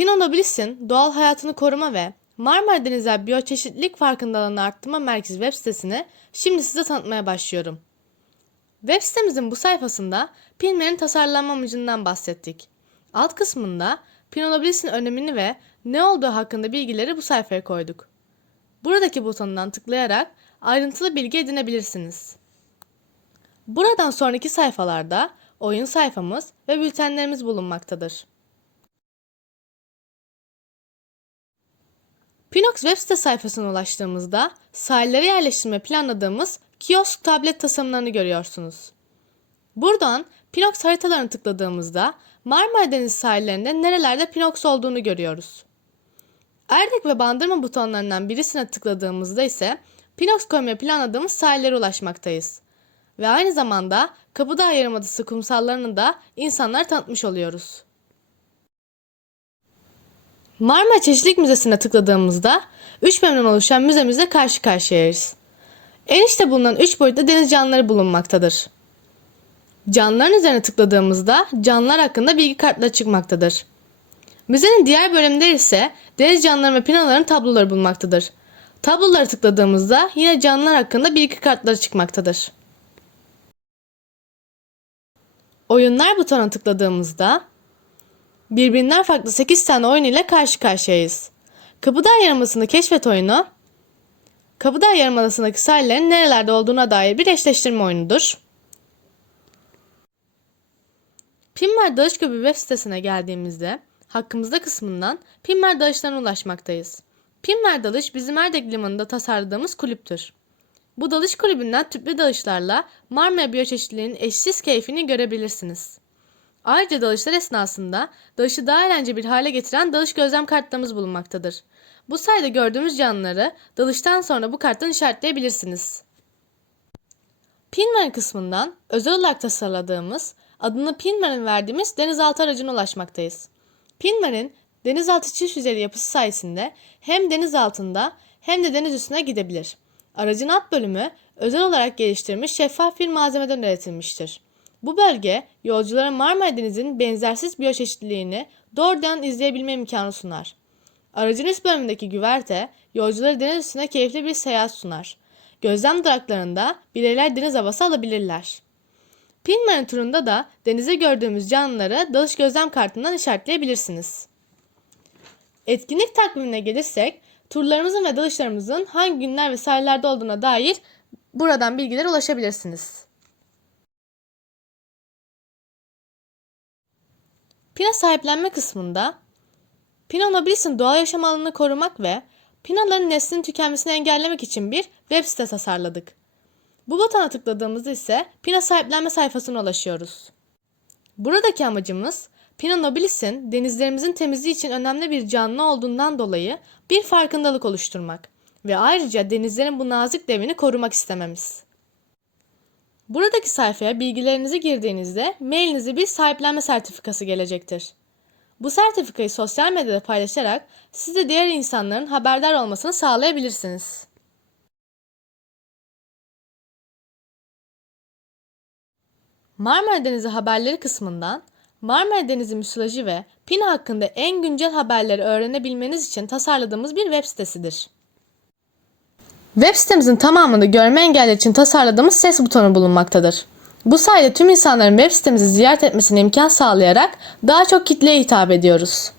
Pinot Nobilis'in doğal hayatını koruma ve Marmara Denizel Biyoçeşitlilik Farkındalığını Arttırma Merkezi web sitesini şimdi size tanıtmaya başlıyorum. Web sitemizin bu sayfasında Pinmer'in tasarlanma amacından bahsettik. Alt kısmında Pinot Nobilis'in önemini ve ne olduğu hakkında bilgileri bu sayfaya koyduk. Buradaki butonundan tıklayarak ayrıntılı bilgi edinebilirsiniz. Buradan sonraki sayfalarda oyun sayfamız ve bültenlerimiz bulunmaktadır. Pinox web site sayfasına ulaştığımızda sahillere yerleştirme planladığımız kiosk tablet tasarımlarını görüyorsunuz. Buradan Pinox haritalarını tıkladığımızda Marmara Denizi sahillerinde nerelerde Pinox olduğunu görüyoruz. Erdek ve Bandırma butonlarından birisine tıkladığımızda ise Pinox koymaya planladığımız sahillere ulaşmaktayız. Ve aynı zamanda Kapıdağ Yarımadası kumsallarını da insanlara tanıtmış oluyoruz. Marmara Çeşitlilik Müzesi'ne tıkladığımızda 3 bölümden oluşan müzemizle karşı karşıyayız. En içte bulunan 3 boyutlu deniz canlıları bulunmaktadır. Canlıların üzerine tıkladığımızda canlılar hakkında bilgi kartları çıkmaktadır. Müzenin diğer bölümleri ise deniz canlıları ve pinaların tabloları bulunmaktadır. Tablolara tıkladığımızda yine canlılar hakkında bilgi kartları çıkmaktadır. Oyunlar butonuna tıkladığımızda birbirinden farklı 8 tane oyun ile karşı karşıyayız. Kapıdağ Yarımadası'nda keşfet oyunu, Kapıdağ Yarımadası'ndaki sahillerin nerelerde olduğuna dair bir eşleştirme oyunudur. Pinmer Dalış Kulübü web sitesine geldiğimizde hakkımızda kısmından Pinmer Dalışlarına ulaşmaktayız. Pinmer Dalış bizim Erdek Limanı'nda tasarladığımız kulüptür. Bu dalış kulübünden tüplü dalışlarla Marmara biyoçeşitliliğinin eşsiz keyfini görebilirsiniz. Ayrıca dalışlar esnasında dalışı daha eğlenceli bir hale getiren dalış gözlem kartlarımız bulunmaktadır. Bu sayede gördüğümüz canlıları dalıştan sonra bu karttan işaretleyebilirsiniz. Pinman kısmından özel olarak tasarladığımız, adını Pinman'ın verdiğimiz denizaltı aracına ulaşmaktayız. Pinman'ın denizaltı çift yüzeyli yapısı sayesinde hem deniz altında hem de deniz üstüne gidebilir. Aracın alt bölümü özel olarak geliştirilmiş şeffaf bir malzemeden üretilmiştir. Bu bölge yolculara Marmara Denizi'nin benzersiz biyoçeşitliliğini doğrudan izleyebilme imkanı sunar. Aracın üst bölümündeki güverte yolculara deniz üstüne keyifli bir seyahat sunar. Gözlem duraklarında bireyler deniz havası alabilirler. Pinman turunda da denize gördüğümüz canlıları dalış gözlem kartından işaretleyebilirsiniz. Etkinlik takvimine gelirsek, turlarımızın ve dalışlarımızın hangi günler ve sahillerde olduğuna dair buradan bilgilere ulaşabilirsiniz. Pina sahiplenme kısmında Pinot Nobilis'in doğal yaşam alanını korumak ve Pinaların neslinin tükenmesini engellemek için bir web site tasarladık. Bu butona tıkladığımızda ise Pina sahiplenme sayfasına ulaşıyoruz. Buradaki amacımız Pinot Nobilis'in denizlerimizin temizliği için önemli bir canlı olduğundan dolayı bir farkındalık oluşturmak ve ayrıca denizlerin bu nazik devini korumak istememiz. Buradaki sayfaya bilgilerinizi girdiğinizde mailinize bir sahiplenme sertifikası gelecektir. Bu sertifikayı sosyal medyada paylaşarak siz de diğer insanların haberdar olmasını sağlayabilirsiniz. Marmara Denizi haberleri kısmından Marmara Denizi müsilajı ve PIN hakkında en güncel haberleri öğrenebilmeniz için tasarladığımız bir web sitesidir. Web sitemizin tamamında görme engelliler için tasarladığımız ses butonu bulunmaktadır. Bu sayede tüm insanların web sitemizi ziyaret etmesine imkan sağlayarak daha çok kitleye hitap ediyoruz.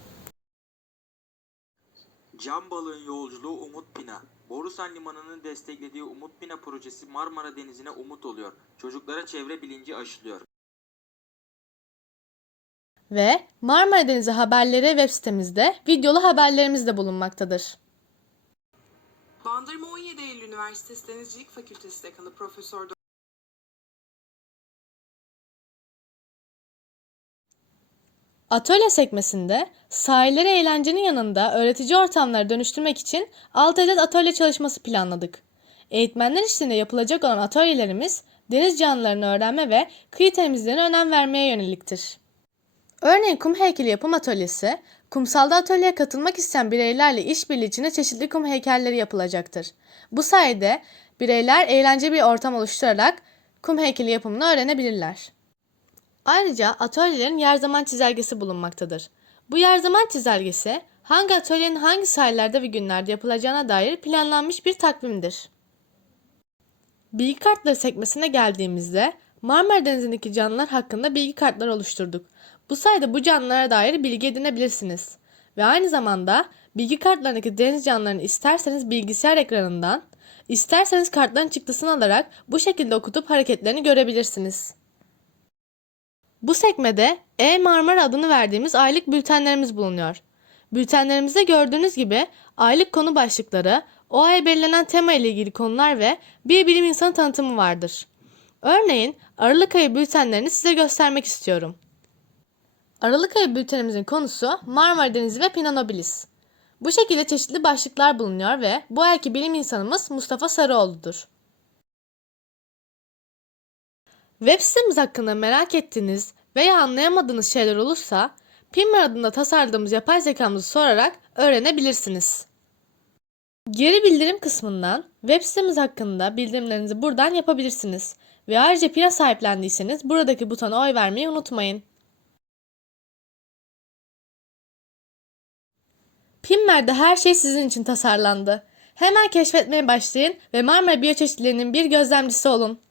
Can balığın yolculuğu Umut Pina. Borusan Limanı'nın desteklediği Umut Pina projesi Marmara Denizi'ne umut oluyor. Çocuklara çevre bilinci aşılıyor. Ve Marmara Denizi haberleri web sitemizde videolu haberlerimiz de bulunmaktadır. Bandırma 17 Eylül Üniversitesi Denizcilik Fakültesi Dekanı Profesör Atölye sekmesinde sahilleri eğlencenin yanında öğretici ortamları dönüştürmek için 6 adet atölye çalışması planladık. Eğitmenler eşliğinde yapılacak olan atölyelerimiz deniz canlılarını öğrenme ve kıyı temizliğine önem vermeye yöneliktir. Örneğin kum heykeli yapım atölyesi, kumsalda atölyeye katılmak isteyen bireylerle işbirliği içinde çeşitli kum heykelleri yapılacaktır. Bu sayede bireyler eğlenceli bir ortam oluşturarak kum heykeli yapımını öğrenebilirler. Ayrıca atölyelerin yer zaman çizelgesi bulunmaktadır. Bu yer zaman çizelgesi hangi atölyenin hangi sahillerde ve günlerde yapılacağına dair planlanmış bir takvimdir. Bilgi kartları sekmesine geldiğimizde Marmara Denizi'ndeki canlılar hakkında bilgi kartları oluşturduk. Bu sayede bu canlılara dair bilgi edinebilirsiniz. Ve aynı zamanda bilgi kartlarındaki deniz canlılarını isterseniz bilgisayar ekranından, isterseniz kartların çıktısını alarak bu şekilde okutup hareketlerini görebilirsiniz. Bu sekmede E-Marmara adını verdiğimiz aylık bültenlerimiz bulunuyor. Bültenlerimizde gördüğünüz gibi aylık konu başlıkları, o ay belirlenen tema ile ilgili konular ve bir bilim insanı tanıtımı vardır. Örneğin Aralık ayı bültenlerini size göstermek istiyorum. Aralık ayı bültenimizin konusu Marmara Denizi ve Pinanobilis. Bu şekilde çeşitli başlıklar bulunuyor ve bu ayki bilim insanımız Mustafa Sarıoğlu'dur. Web sitemiz hakkında merak ettiğiniz veya anlayamadığınız şeyler olursa Pinmer adında tasarladığımız yapay zekamızı sorarak öğrenebilirsiniz. Geri bildirim kısmından web sitemiz hakkında bildirimlerinizi buradan yapabilirsiniz. Ve ayrıca Pin'e sahiplendiyseniz buradaki butona oy vermeyi unutmayın. Pinmer'de her şey sizin için tasarlandı. Hemen keşfetmeye başlayın ve Marmara Biyoçeşitliliğinin bir gözlemcisi olun.